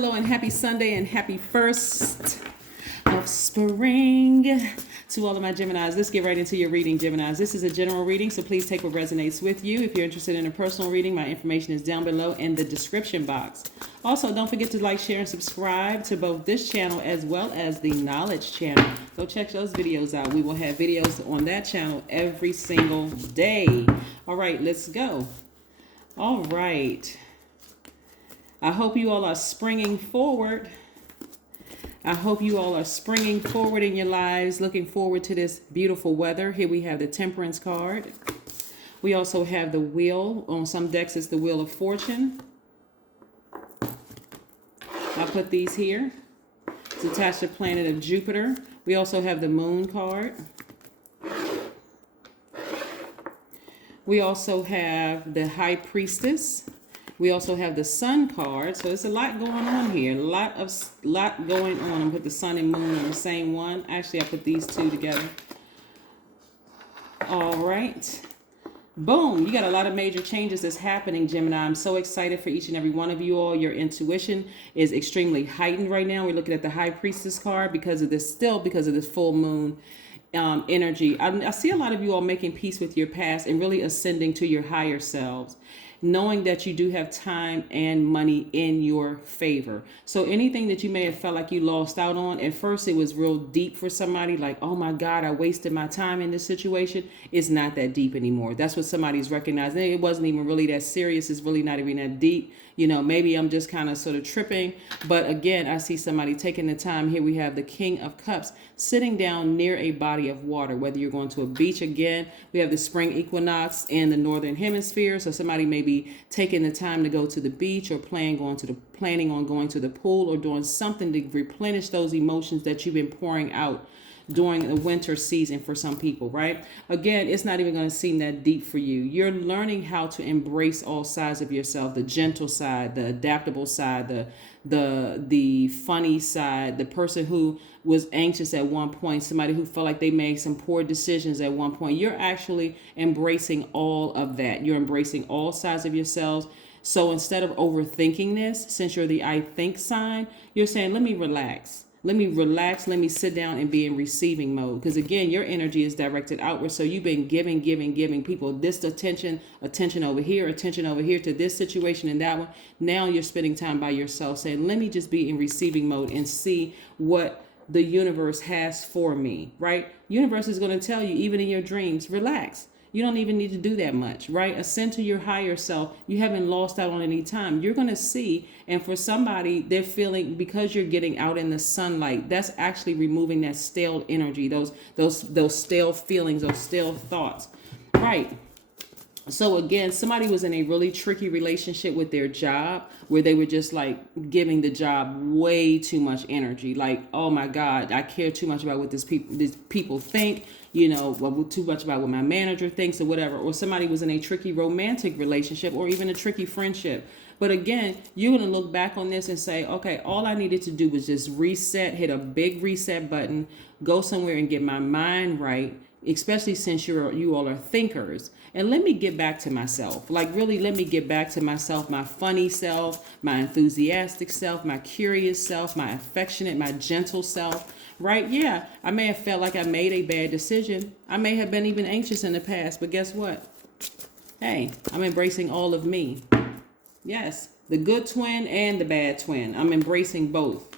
hello, and happy Sunday and happy first of spring to all of my Geminis. Let's get right into your reading, Geminis. This is a general reading, so please take what resonates with you. If you're interested in a personal reading, my information is down below in the description box. Also, don't forget to like, share, and subscribe to both this channel as well as the Knowledge channel. Go check those videos out. We will have videos on that channel every single day. All right, let's go. All right. I hope you all are springing forward. I hope you all are springing forward in your lives, looking forward to this beautiful weather. Here we have the Temperance card. We also have the Wheel. On some decks, it's the Wheel of Fortune. I'll put these here. It's attached to the planet of Jupiter. We also have the Moon card. We also have the High Priestess. We also have the Sun card. So there's a lot going on here. A lot going on. I'm put the Sun and Moon on the same one. Actually, I put these two together. All right. Boom. You got a lot of major changes that's happening, Gemini. I'm so excited for each and every one of you all. Your intuition is extremely heightened right now. We're looking at the High Priestess card because of this full moon energy. I see a lot of you all making peace with your past and really ascending to your higher selves, knowing that you do have time and money in your favor. So anything that you may have felt like you lost out on, at first it was real deep for somebody, like, oh my God, I wasted my time in this situation. It's not that deep anymore. That's what somebody's recognizing. It wasn't even really that serious. It's really not even that deep. You know, maybe I'm just kind of sort of tripping. But again, I see somebody taking the time. Here we have the King of Cups sitting down near a body of water, whether you're going to a beach. Again, we have the spring equinox in the northern hemisphere. So somebody may be taking the time to go to the beach or planning on going to the pool or doing something to replenish those emotions that you've been pouring out during the winter season for some people, right? Again, it's not even going to seem that deep for you. You're learning how to embrace all sides of yourself, the gentle side, the adaptable side, the funny side, the person who was anxious at one point, somebody who felt like they made some poor decisions at one point. You're actually embracing all of that. You're embracing all sides of yourselves. So instead of overthinking this, since you're the I think sign, you're saying, let me relax. Let me relax. Let me sit down and be in receiving mode. Because again, your energy is directed outward. So you've been giving people this attention over here to this situation and that one. Now you're spending time by yourself saying, let me just be in receiving mode and see what the universe has for me, right? Universe is going to tell you, even in your dreams, relax. You don't even need to do that much, right? Ascend to your higher self. You haven't lost out on any time. You're going to see, and for somebody, they're feeling, because you're getting out in the sunlight, that's actually removing that stale energy, those stale feelings, those stale thoughts, right? So again, somebody was in a really tricky relationship with their job where they were just like giving the job way too much energy. Like, oh my God, I care too much about what these people think, you know, too much about what my manager thinks or whatever. Or somebody was in a tricky romantic relationship or even a tricky friendship. But again, you're going to look back on this and say, okay, all I needed to do was just reset, hit a big reset button, go somewhere and get my mind right, especially since you all are thinkers. And let me get back to myself. Like, really, let me get back to myself, my funny self, my enthusiastic self, my curious self, my affectionate, my gentle self, right? Yeah, I may have felt like I made a bad decision. I may have been even anxious in the past, but guess what? Hey, I'm embracing all of me. Yes, the good twin and the bad twin. I'm embracing both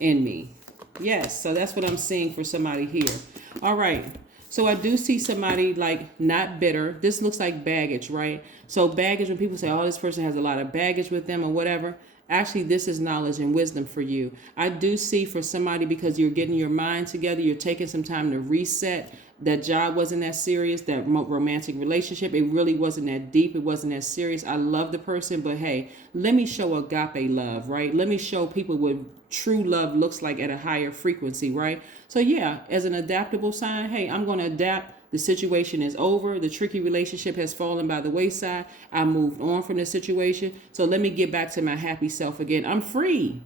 in me. Yes, so that's what I'm seeing for somebody here. All right. So I do see somebody like not bitter. This looks like baggage, right? So baggage, when people say, oh, this person has a lot of baggage with them or whatever, actually, this is knowledge and wisdom for you. I do see for somebody, because you're getting your mind together, you're taking some time to reset. That job wasn't that serious, that romantic relationship, it really wasn't that deep, it wasn't that serious. I love the person, but hey, let me show agape love, right? Let me show people what true love looks like at a higher frequency, right? So yeah, as an adaptable sign, hey, I'm going to adapt. The situation is over. The tricky relationship has fallen by the wayside. I moved on from the situation. So let me get back to my happy self again. I'm free.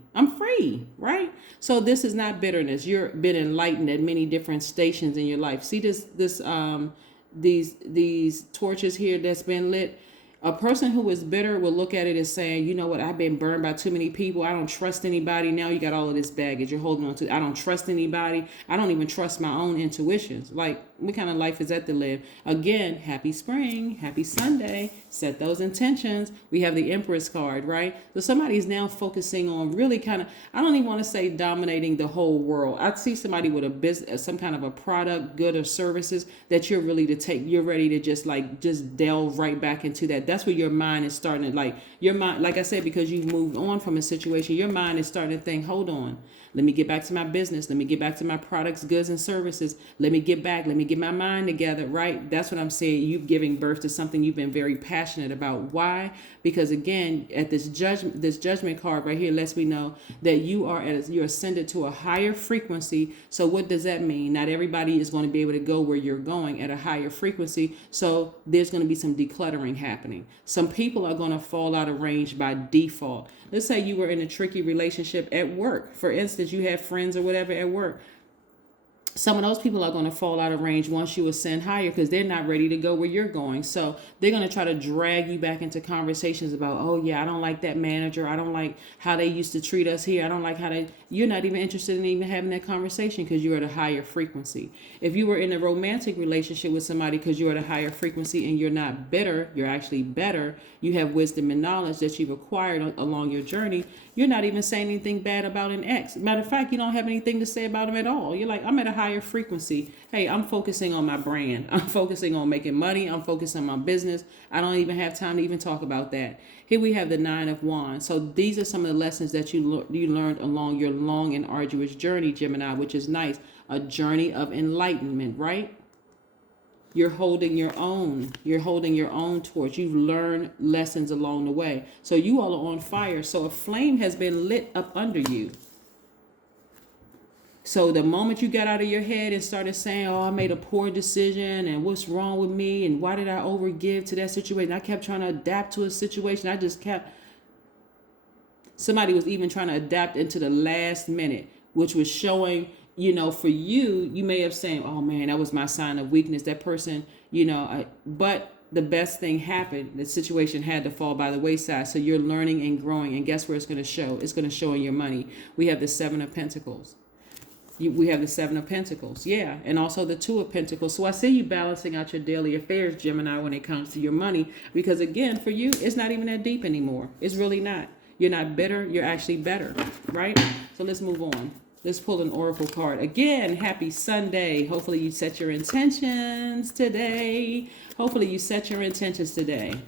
Right? So this is not bitterness. You're been enlightened at many different stations in your life. See these torches here that's been lit. A person who is bitter will look at it as saying, you know what, I've been burned by too many people. I don't trust anybody. Now you got all of this baggage you're holding on to. I don't trust anybody. I don't even trust my own intuitions. Like, what kind of life is that to live? Again, happy spring, happy Sunday. Set those intentions. We have the Empress card, right? So somebody's now focusing on really kind of, I don't even want to say dominating the whole world. I see somebody with a business, some kind of a product, good or services that you're really to take, you're ready to just delve right back into that. That's where your mind is starting to, like, your mind, like I said, because you've moved on from a situation, your mind is starting to think, hold on, let me get back to my business. Let me get back to my products, goods, and services. Let me get back. Let me get my mind together, right? That's what I'm saying. You're giving birth to something you've been very passionate about. Why? Because again, at this judgment card right here lets me know that you're ascended to a higher frequency. So what does that mean? Not everybody is going to be able to go where you're going at a higher frequency. So there's going to be some decluttering happening. Some people are going to fall out of range by default. Let's say you were in a tricky relationship at work. For instance, you have friends or whatever at work. Some of those people are going to fall out of range once you ascend higher because they're not ready to go where you're going. So they're going to try to drag you back into conversations about, oh yeah, I don't like that manager. I don't like how they used to treat us here. I don't like how you're not even interested in even having that conversation because you're at a higher frequency. If you were in a romantic relationship with somebody because you're at a higher frequency and you're not bitter, you're actually better. You have wisdom and knowledge that you've acquired along your journey. You're not even saying anything bad about an ex. Matter of fact, you don't have anything to say about him at all. You're like, I'm at a higher frequency. Hey, I'm focusing on my brand. I'm focusing on making money. I'm focused on my business. I don't even have time to even talk about that. Here we have the 9 of Wands. So these are some of the lessons that you learned along your long and arduous journey, Gemini, which is nice. A journey of enlightenment, right? You're holding your own. You're holding your own torch. You've learned lessons along the way. So you all are on fire. So a flame has been lit up under you. So the moment you got out of your head and started saying, oh, I made a poor decision and what's wrong with me and why did I overgive to that situation? I kept trying to adapt to a situation. I just kept. Somebody was even trying to adapt into the last minute, which was showing, you know, for you, you may have said, oh man, that was my sign of weakness. That person, you know, but the best thing happened. The situation had to fall by the wayside. So you're learning and growing. And guess where it's going to show? It's going to show in your money. We have the 7 of Pentacles. We have the 7 of Pentacles. Yeah. And also the 2 of Pentacles. So I see you balancing out your daily affairs, Gemini, when it comes to your money. Because again, for you, it's not even that deep anymore. It's really not. You're not bitter. You're actually better. Right? So let's move on. Let's pull an oracle card. Again, happy Sunday. Hopefully you set your intentions today. Hopefully you set your intentions today.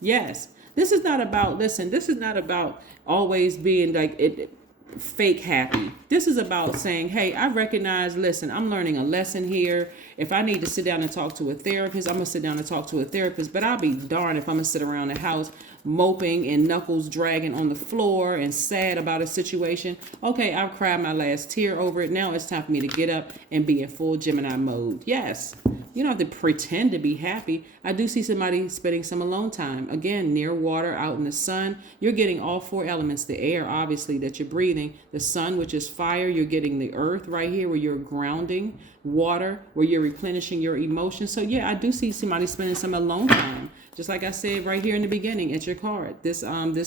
Yes. This is not about, listen, this is not about always being like fake happy. This is about saying, hey, I recognize, listen, I'm learning a lesson here. If I need to sit down and talk to a therapist, I'm going to sit down and talk to a therapist. But I'll be darned if I'm going to sit around the house moping and knuckles dragging on the floor and sad about a situation. Okay, I've cried my last tear over it. Now it's time for me to get up and be in full Gemini mode. Yes, you don't have to pretend to be happy. I do see somebody spending some alone time. Again, near water, out in the sun. You're getting all 4 elements. The air, obviously, that you're breathing. The sun, which is fire. You're getting the earth right here where you're grounding. Water, where you're replenishing your emotions. So yeah, I do see somebody spending some alone time. Just like I said right here in the beginning at your card, this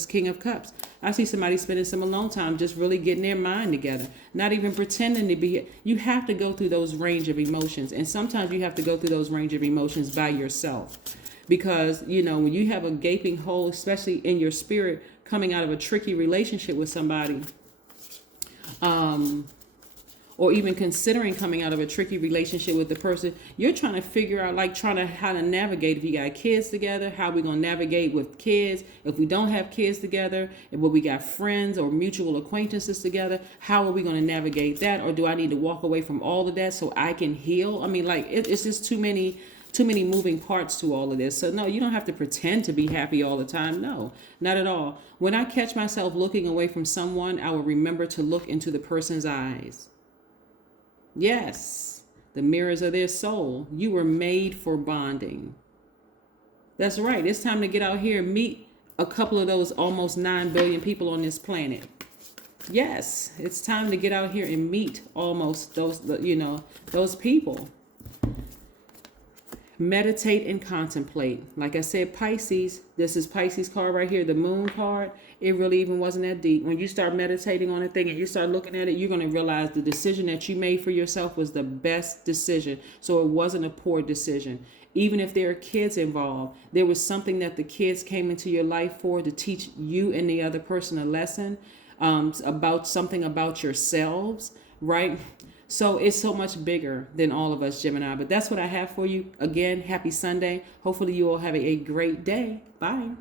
King of Cups. I see somebody spending some alone time just really getting their mind together, not even pretending to be. You have to go through those range of emotions. And sometimes you have to go through those range of emotions by yourself. Because, you know, when you have a gaping hole, especially in your spirit, coming out of a tricky relationship with somebody, or even considering coming out of a tricky relationship with the person, you're trying to figure out, like how to navigate. If you got kids together, how we going to navigate with kids? If we don't have kids together, if we got friends or mutual acquaintances together, how are we going to navigate that? Or do I need to walk away from all of that so I can heal? I mean, like, it's just too many moving parts to all of this. So no, you don't have to pretend to be happy all the time. No, not at all. When I catch myself looking away from someone, I will remember to look into the person's eyes. Yes, the mirrors of their soul. You were made for bonding. That's right. It's time to get out here and meet a couple of those almost 9 billion people on this planet. Yes, it's time to get out here and meet almost those, you know, those people. Meditate and contemplate. Like I said, Pisces, this is Pisces card right here, the moon card. It really even wasn't that deep. When you start meditating on a thing and you start looking at it, you're going to realize the decision that you made for yourself was the best decision. So it wasn't a poor decision. Even if there are kids involved, there was something that the kids came into your life for to teach you and the other person a lesson, about something about yourselves, right? So it's so much bigger than all of us, Gemini. But that's what I have for you. Again, happy Sunday. Hopefully you all have a great day. Bye.